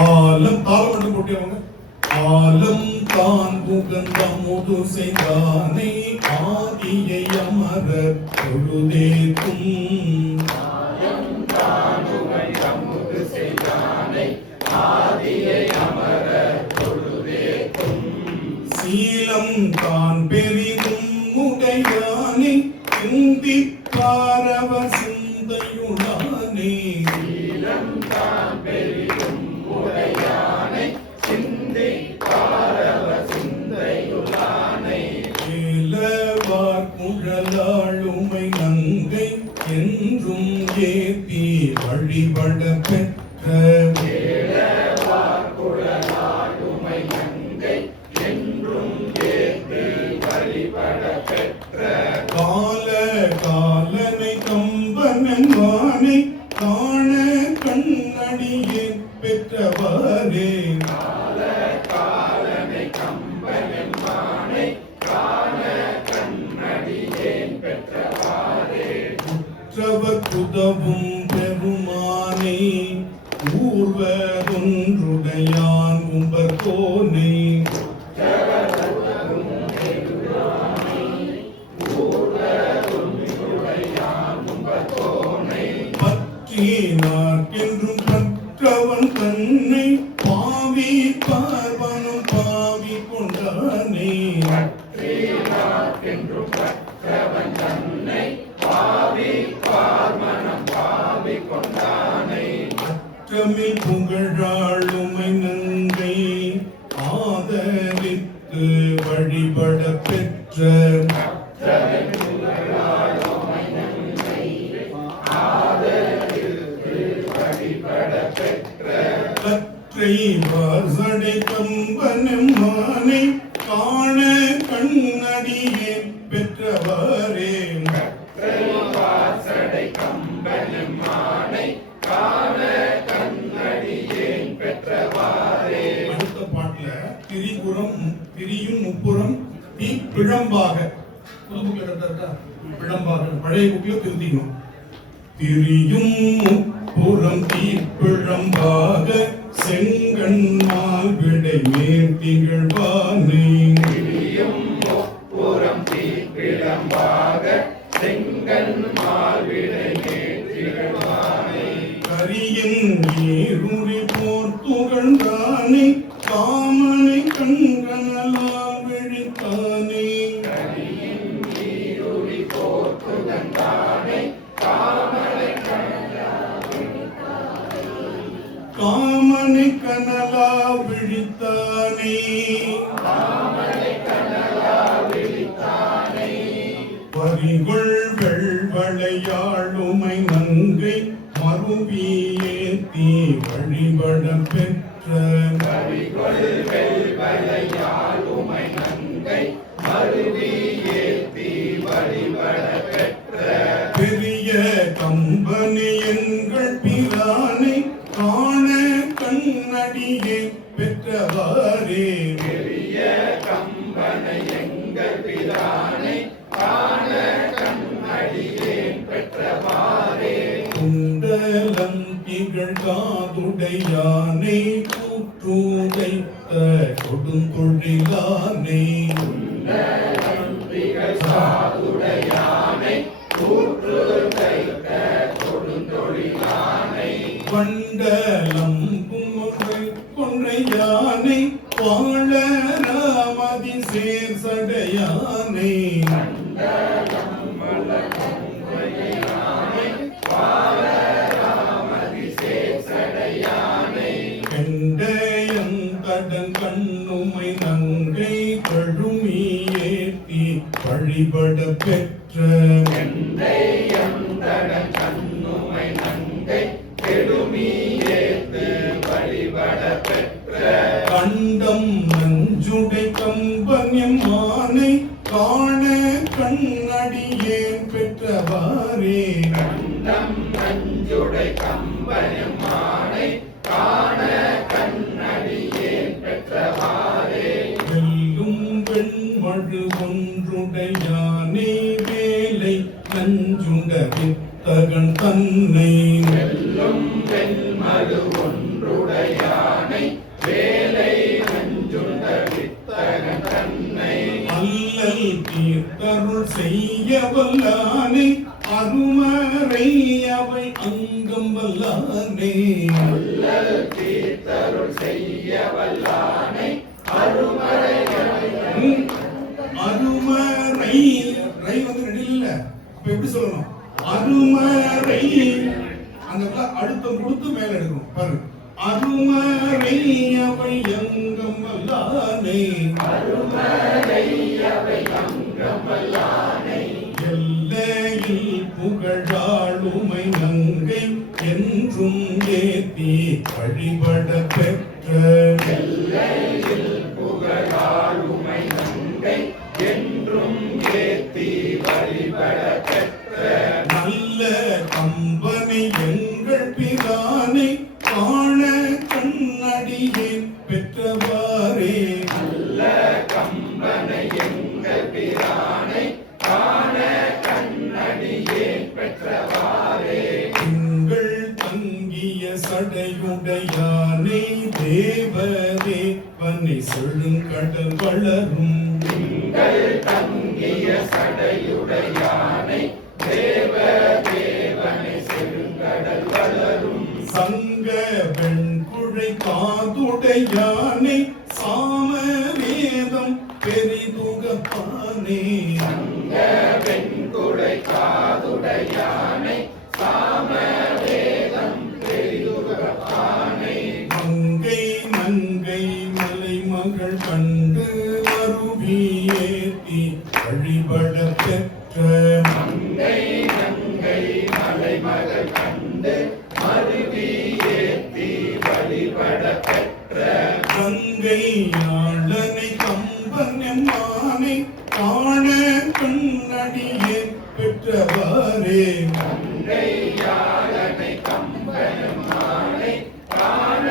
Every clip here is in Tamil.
ஆலம் தாளம் மட்டும் போட்டியவங்க. ஆலம் தான் புகந்த முது செய்தானை ஆதியை அமர தொழுதேக்கும். ஆலம் தான் புகந்த முது செய்தானை ஆதியை அமர தொழுதேக்கும். சீலம் தான் பெரிதும் உடையானை சிந்தி பாரவ சிந்தையுடானே. சீலம் தான் பெரிதும் உடையானை சிந்தி பாரவ சிந்தையுடானே. ஏலவார் குழலாளுமை நங்கை என்றும் ஏத்தி வழிபட பெற்ற. ஏலவார் குழலாளுமை நங்கை என்றும் ஏத்தி வழிபட பெற்ற. கால காலனை கம்பனன் வானை காண கண்ணடியே பெற்றவாரே. கால காலனை கம்பனன் வானை காண கண்ணடியே பெற்றவாரே. உற்றவர் புதவும் பெருமானை ஊர்வதொன்றுடையான் உம்பர்கோனை. பற்றினார்க்கென்றும் பற்றவன் தன்னை பாவி பார்வனும் பாவி கொண்டானே. பற்றினார்க்கென்றும் பற்றவன் தன்னை பாவி பார்வனும் பாவி கொண்டானே. அற்றமில் புகழாளுமை நங்கை ஆதரித்து வழிபட பெற்ற. கற்றை வாசடை கம்பனும் மானை காண கண்ணடியே பெற்றவாரே. கற்றை வாசடை கம்பனும் மானை காண கண்ணடியே பெற்றவாரே. அடுத்த பாட்டுல திரிபுரம் திரியும் முப்புறம் தீ பிழம்பாக பிழம்பாக பழைய புக்கில திருத்திக்கணும். திரியும் முப்புறம் தீ பிழம்பாக செங்கண்மால் விடை மேல் திகழ்வானே. திரியும் முப்புறம் தீ பிழம்பாக செங்கண்மால் விடை மேல் திகழ்வானே. கரியின் ஏறுரி போர் துகழ்ந்தானே காமனை கண்கனலால் விழித்தானே. கரியின் ஏறுரி போர் துகழ்ந்தானே காமனை கனலா விழித்தானே. பரிகுள் வெள்வளையாளுமை நங்கை மறுவியேத்தி வழிபட பெற்ற. பரிகுள் வெள்வளையாளுமை நங்கை மறுவியேத்தி வழிபட பெற்ற. பெரிய கம்பனி எங்கள் பிரானை காண கண்ணடியே பெற்றவாரே. பெரிய கம்பனை எங்கள் பிரானை காண கண்ணடியே பெற்றவாரே. குண்டலம் திகழ் காதுடையானை கூற்றுதைத்த கொடுந்தொழிலானை. குண்டலம் திகழ் காதுடையானை கூற்றுதைத்த கொடுந்தொழிலானை. வண்டலம் கொன்றையானை வாழராமதி சேர் சடையானை. கண்டயம் கடன் கண்ணுமை நங்கை கழுமியேத்தி வழிபட பெற்ற. கண்டயம் கடன் கண்ணுமை நங்கை கெடுமியேத்தி வழிபட பெற்ற. கண்டம் நஞ்சுடை கம்பன்யம் மானை காண கண்ணடியே பெற்றவாரே. கண்டம் நஞ்சுடை கம்பன்யம் மானை காண கண்ணடியே பெற்றவாரே. வெல்லும் வெண்மழு ஒன்றுடையானே வேலை நஞ்சுண்ட வித்தகன் தன்னை. வெல்லும் வெண்மழு ஒன்றுடையானே யானை வேலை நஞ்சுண்ட வித்தகன் தன்னை அல்லல் தீர்த்தருள் செய்ய வல்லானே அருமறை அவை அங்கம் வல்லானே அல்லல் தீர்த்தருள் செய்ய வல்லானே அருமறை அருமறை ரை வந்து ரெண்டு இல்ல அப்ப எப்படி சொல்லணும் அருமறை அந்த அழுத்தம் கொடுத்து மேல எடுக்கணும் பாருங்க அருமறை அவை அங்கம் வல்லானே அருமறை அவை அங்கம் வல்லானே எல்லையில் புகழாளுமை நங்கை என்றும் ஏத்தி வழிபட பெற்ற எல்லையில் புகழாளுமை நங்கை என்றும் ஏத்தி வழிபட பெற்ற நல்ல கம்பனை எங்கள் பிரானை காண கண்ணடியேன் பெற்றவாறே நல்ல கம்பனை எங்கள் பிரானை காண கண்ணடியேன் பெற்றவாறே திங்கள் தங்கிய சடையுடையானை தேவதேவனை செழுங்கடல் வளரும் திங்கள் தங்கிய சடையுடையானை தேவதேவனை செழுங்கடல் வளரும் சங்க வெண்குழை காதுடையானை சாமவேதம் பெரிதுகப்பானே சங்க வெண்குழை காதுடையானை சாமவேதம் பெரிதுகப்பானே மங்கை நங்கை மலை மகள் கண்டு வருவியேத்தி வழிபட பெற்ற மங்கை நங்கை மலை மகள் கண்டு மருவியேத்தி வழிபட பெற்ற கங்கை யாழனை கம்பன் எம்மானை காண கண்ணடியே பெற்றவாறே கங்கை யாழனை கம்பன் எம்மானை காண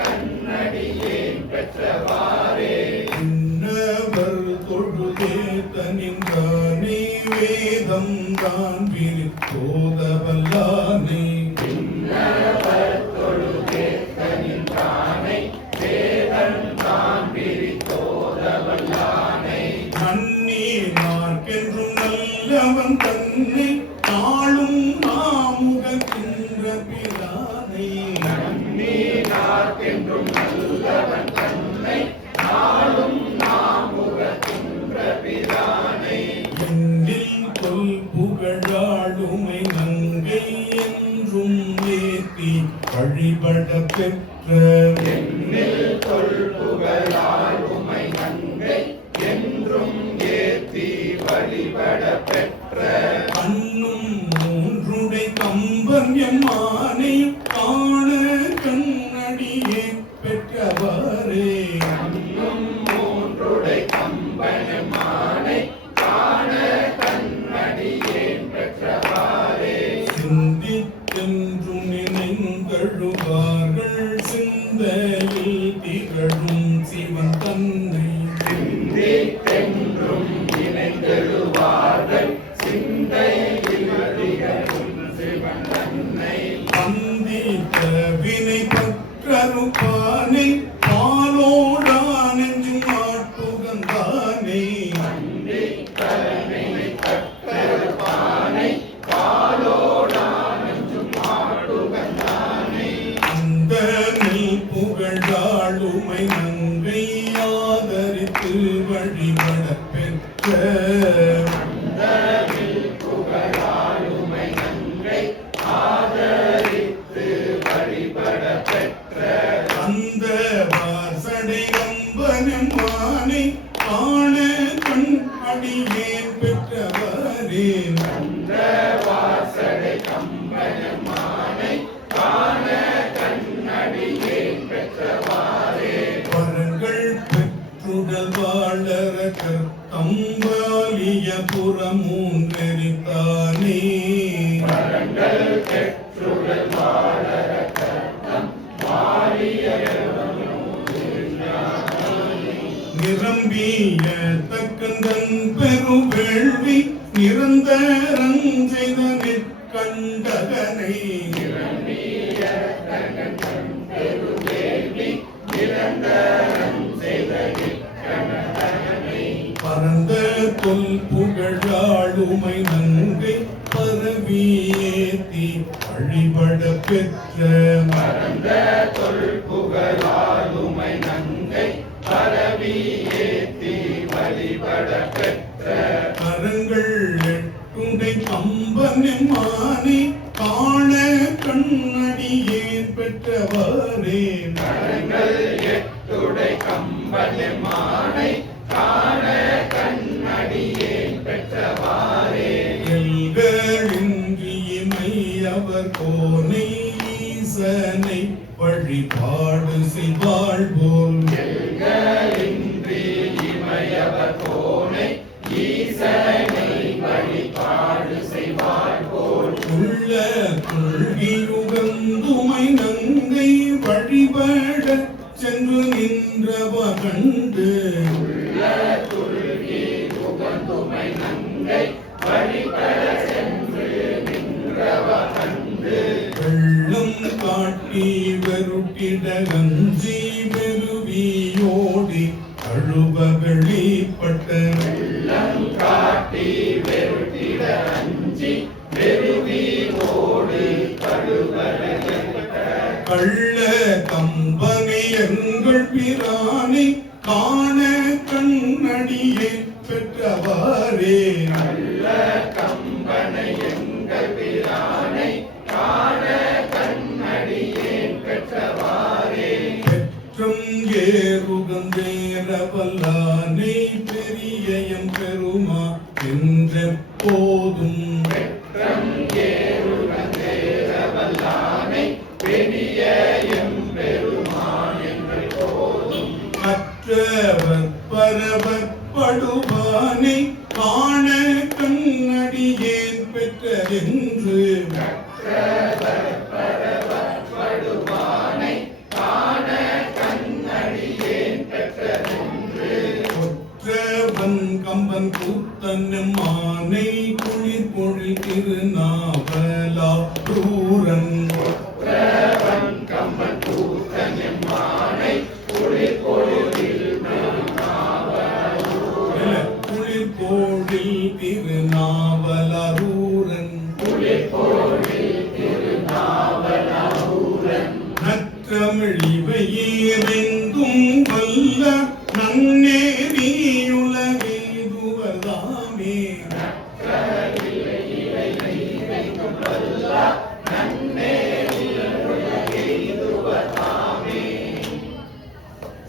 கண்ணடியே பெற்றவாறே இன்னவர் தொழுதே தனின்றானே வேதம் தான் விரித்தோதவல்லானே இன்னவர் தொழுதே தனின்றானே வேதம் தான் விரித்தோதவல்லானே நன்னி நாற்கென்றும் நல்லவன் தன்னை நாளும் நாமுகக்கின்ற பிரானே நன்னி நாற்கென்றும் நல்லவன் தன்னை நாளும் நாமுகக்கின்ற பிரானே எண்ணில் தொல் புகழாளுமை நங்கை என்றும் ஏத்தி வழிபட பெற்ற எண்ணில் தொல் புகழாளுமை நங்கை என்றும் ஏத்தி வழிபட பெற்ற அன்னும் மூன்றுடை கம்பன் எம்மானை காண கண்ணடியே பெற்றவாறே அன்னும் மூன்றுடை கம்பன் எம்மானை காண கண்ணடியே பெற்றவாறே சிந்தித்தென்றும் நினைந்தழுவார்கள் சிந்தையில் திகழும் சிவன் தன்னை சிந்தித்தென்றும் நினைந்தழுவார்கள் சிந்தையில் திகழும் சிவன் தன்னை வந்தித்த வினை பற்றறுப்பானை பாலோடா நெஞ்சும் ஆட்டுகந்தானே வந்தித்த வினை பற்றறுப்பானை பாலோடா நெஞ்சும் ஆட்டுகந்தானே அந்த நெல் புகழாளுமை நங்கை ஆதரித்து வழிபட பெற்ற புகழாளுமை நங்கை ஆதரித்து வழிபட பெற்ற அந்த வாசடை கம்பனும் மானை காண கண் அடியேன் பெற்றவரே அந்த வாசடை கம்பனும் மானை காண கண் அடியேன் பெற்றவாறே வரங்கள் பெற்றுடல் வாழற கர்த்தம்பாலிய புறமூன்றெரித்தானே வரங்கள் பெற்றுடல் வாழற கர்த்தம் வாழிய நிரம்பிய தக்கந்தன் பெருவேள்வி நிரந்தரம் செய்த நிற்கண்டகனை நிரம்பிய தக்கந்தன் பெருவேள்வி பரந்த தொல் புகழாளுமை நங்கை பரவி ஏத்தி வழிபட பெற்ற பரந்த தொல் புகழாளுமை நங்கை பரவி ஏத்தி வழிபட பெற்ற கரங்கள் எட்டுடை கம்பனின் மானை காண கண்ணடியே பெற்றவாறே கரங்கள் எட்டுடை கம்பனின் மானை காண கண்ணடியேன் பெற்றவாறே எல்களின்றியிமை அவர் கோனை ஈசனை வழிபாடு செய்வாழ்வோல் எல்களின்றி இமையவர் கோனை ஈசனை வழிபாடு செய்வார் போல் உள்ள கொள்கியுகந்துமை நங்கை வழிபட சென்று நின்றவ கண்டு துள்கி உகந்துமை நங்கை வழிபட சென்று நின்றவ கண்டு வெள்ளம் காட்டி வெருட்டிட அஞ்சி வெறுவியோடி அழுவ வெளிப்பட்ட வெள்ளம் காட்டி வெருட்டிட அஞ்சி வெறுவி ஓடு கழுவலை கள்ள கம்பனை எங்கள் பிரானை காண கண்ணடியே பெற்றவாறே நல்ல கம்பனை எங்கள் பிரானை காண கண்ணடியேன் பெற்றவாறே பெற்றும் ஏறுகந்தேரவல்லானை பெரியயம் பெருமா என்றெப்போதும் பெற்றம் ஏறுகந்தேரவல்லானை பெரிய எம்பெருமான் என்று போதும் மற்றவர் பரவப்படுவானை காண கண்ணடியேன் பெற்றதென்று படுவானை காண கண்ணடியேன் பெற்றதென்று கொற்றவன் கம்பன் கூத்தன் மானை குளிர் பொழில் திருநாவலா ரூரன் பிரவன் கம்பன் கூத்தன் எம்மானை குளிர் பொழுதில் குளிர் பொழில் திருநாவலூரன் குளிர் பொழுதில் திருநாவலூரன் நற்றமிழிவையேவெங்கும் வல்ல நன்னேரியுலகெய்துவதாமே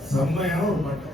செம்மையான ஒரு பாட்டு.